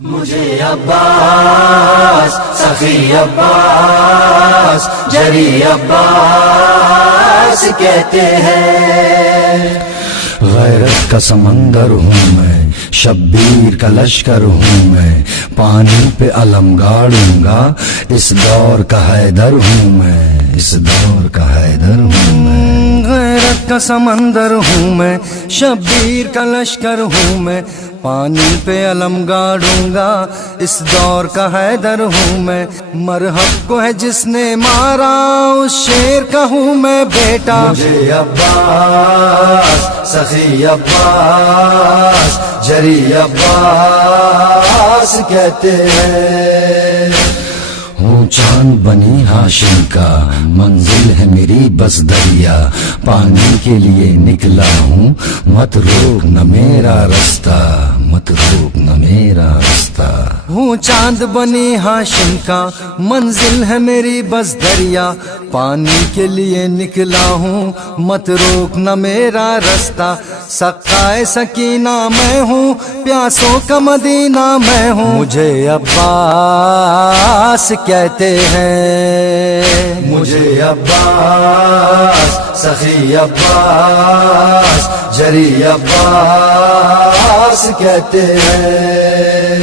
مجھے عباس، سخی عباس، جری عباس کہتے ہیں۔ غیرت کا سمندر ہوں میں، شبیر کا لشکر ہوں میں، پانی پہ علم گاڑوں گا، اس دور کا حیدر ہوں میں، اس دور کا حیدر ہوں میں۔ غیرت کا سمندر ہوں میں، شبیر کا لشکر ہوں میں، پانی پہ علم گاڑوں گا، اس دور کا حیدر ہوں میں۔ مرحب کو ہے جس نے مارا، اس شیر کا ہوں میں بیٹا۔ مجھے عباس، سخی عباس، جری عباس کہتے ہیں۔ ہوں چاند بنی ہاشم کا، منزل ہے میری بس دریا، پانی کے لیے نکلا ہوں، مت روک نہ میرا رستہ، مت روک نہ میرا رستہ۔ ہوں چاند بنی ہاشم کا، منزل ہے میری بس دریا، پانی کے لیے نکلا ہوں، مت روک نہ میرا رستہ۔ سقائے سکینہ میں ہوں، پیاسوں کا مدینہ میں ہوں، مجھے عباس کہتے ہیں۔ مجھے عباس، سخی عباس، جری عباس کہتے ہیں۔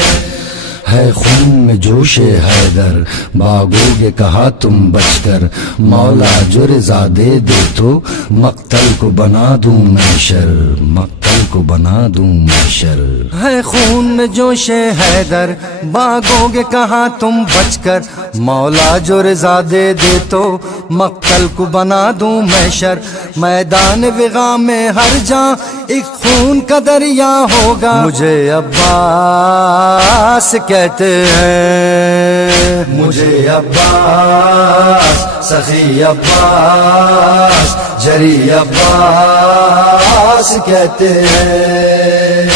ہے خون میں جوش حیدر، بھاگو گے کہا تم بچ کر، مولا جو رضا دے دے تو مقتل کو بنا دوں محشر، مقتل کو بنا دوں محشر۔ ہے خون میں جوش حیدر، بھاگو گے کہا تم بچ کر، مولا جو رضا دے دے تو مقتل کو بنا دوں محشر۔ میدان وغا میں ہر جاں ایک خون کا دریا ہوگا، مجھے عباس کہتے ہیں۔ مجھے عباس، سخی عباس، جری عباس کہتے ہیں۔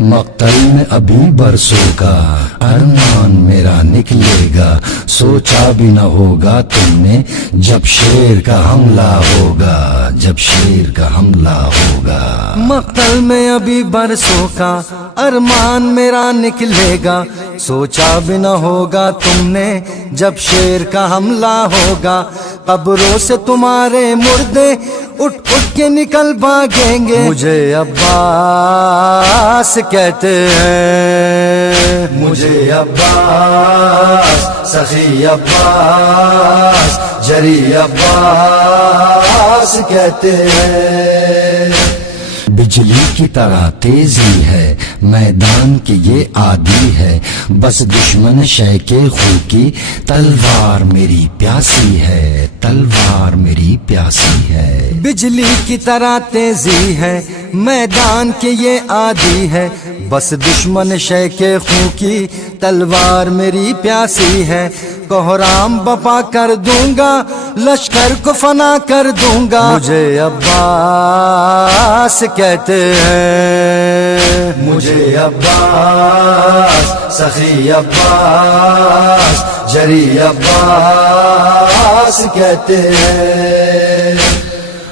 مقتل میں ابھی برسوں کا ارمان میرا نکلے گا، سوچا بھی نہ ہوگا تم نے جب شیر کا حملہ ہوگا، جب شیر کا حملہ ہوگا۔ مقتل میں ابھی برسوں کا ارمان میرا نکلے گا، سوچا بھی نہ ہوگا تم نے جب شیر کا حملہ ہوگا۔ قبروں سے تمہارے مردے اٹھ اٹھ کے نکل بھاگیں گے، مجھے عباس کہتے ہیں۔ مجھے عباس، سخی عباس، جری عباس کہتے ہیں۔ بجلی کی طرح تیزی ہے میدان کی یہ عادی ہے، بس دشمن شے کے خون کی تلوار میری پیاسی ہے، تلوار میری پیاسی ہے۔ بجلی کی طرح تیزی ہے میدان کی یہ عادی ہے، بس دشمن شے کے خون کی تلوار میری پیاسی ہے۔ کوہرام بپا کر دوں گا، لشکر کو فنا کر دوں گا، مجھے عباس کہتے ہیں۔ مجھے عباس، سخی عباس، جری عباس کہتے ہیں۔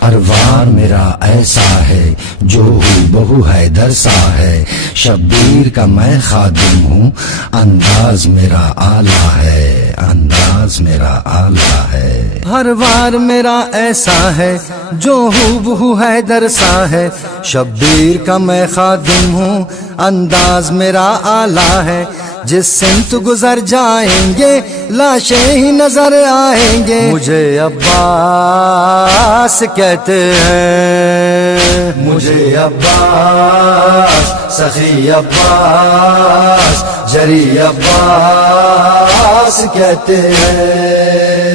اروار میرا ایسا ہے جو بہو حیدر سا ہے، شبیر کا میں خادم ہوں، انداز میرا اعلیٰ ہے، انداز میرا اعلیٰ ہے۔ ہر وار میرا ایسا ہے جو بہو حیدر سا ہے، شبیر کا میں خادم ہوں، انداز میرا اعلیٰ ہے۔ جس سمت گزر جائیں گے لاشیں ہی نظر آئیں گے، مجھے عباس کہتے ہیں۔ مجھے عباس، سخی عباس، جری عباس کہتے ہیں۔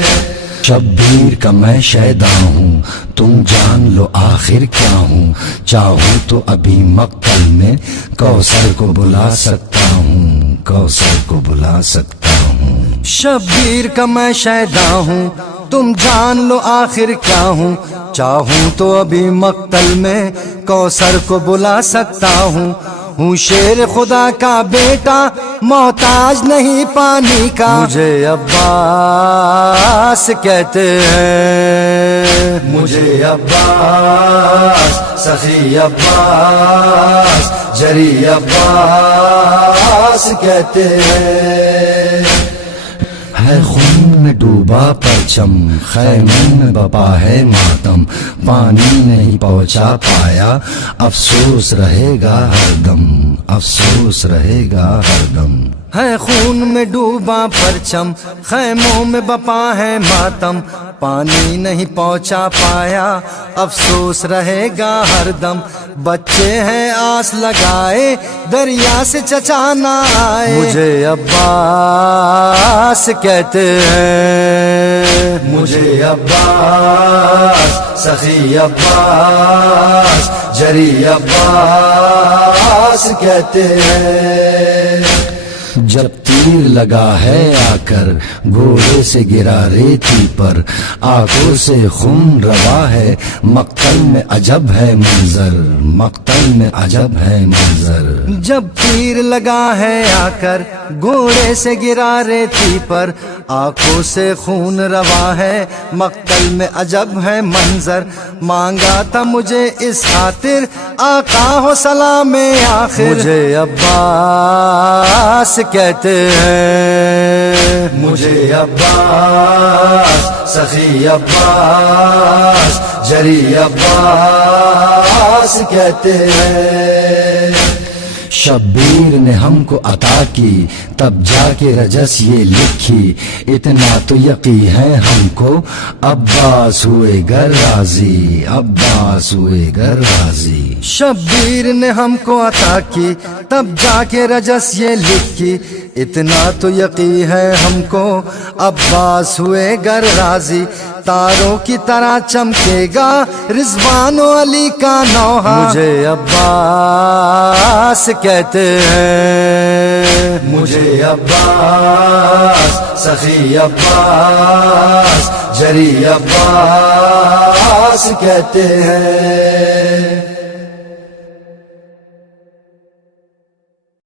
شبیر کا میں شیدا ہوں، تم جان لو آخر کیا ہوں، چاہوں تو ابھی مقتل میں کوثر کو بلا سکتا ہوں، کوثر کو بلا سکتا ہوں۔ شبیر کا میں شیدا ہوں، تم جان لو آخر کیا ہوں، چاہوں تو ابھی مقتل میں کوثر کو بلا سکتا ہوں۔ ہوں شیر خدا کا بیٹا، محتاج نہیں پانی کا، مجھے عباس کہتے ہیں۔ مجھے عباس، سخی عباس، جری عباس کہتے ہیں ہے خون میں ڈوبا پرچم خیموں میں بپا ہے ماتم پانی نہیں پہنچا پایا افسوس رہے گا ہر دم افسوس رہے گا ہر دم ہے خون میں ڈوبا پرچم خیموں میں بپا ہے ماتم پانی نہیں پہنچا پایا افسوس رہے گا ہر دم بچے ہیں آس لگائے دریا سے چچا نہ آئے مجھے عباس کہتے ہیں مجھے عباس سخی عباس جری عباس کہتے ہیں جب تیر لگا ہے آ کر گھوڑے سے گرا ریتی پر آنکھوں سے خون روا ہے مقتل میں عجب ہے منظر مقتل میں عجب ہے منظر جب تیر لگا ہے آ کر گھوڑے سے گرا ریتی پر آنکھوں سے خون روا ہے مقتل میں عجب ہے منظر مانگا تھا مجھے اس خاطر آقا ہو سلام آخر مجھے عباس کہتے ہیں مجھے عباس سخی عباس جری عباس کہتے ہیں شبیر نے ہم کو عطا کی تب جا کے رجس یہ لکھی اتنا تو یقین ہے ہم کو عباس ہوئے گر راضی عباس ہوئے گر راضی شبیر نے ہم کو عطا کی تب جا کے رجس یہ لکھی اتنا تو یقین ہے ہم کو عباس ہوئے گر راضی تاروں کی طرح چمکے گا رضوان و علی کا نوحہ مجھے عباس کہتے ہیں مجھے عباس سخی عباس جری عباس کہتے ہیں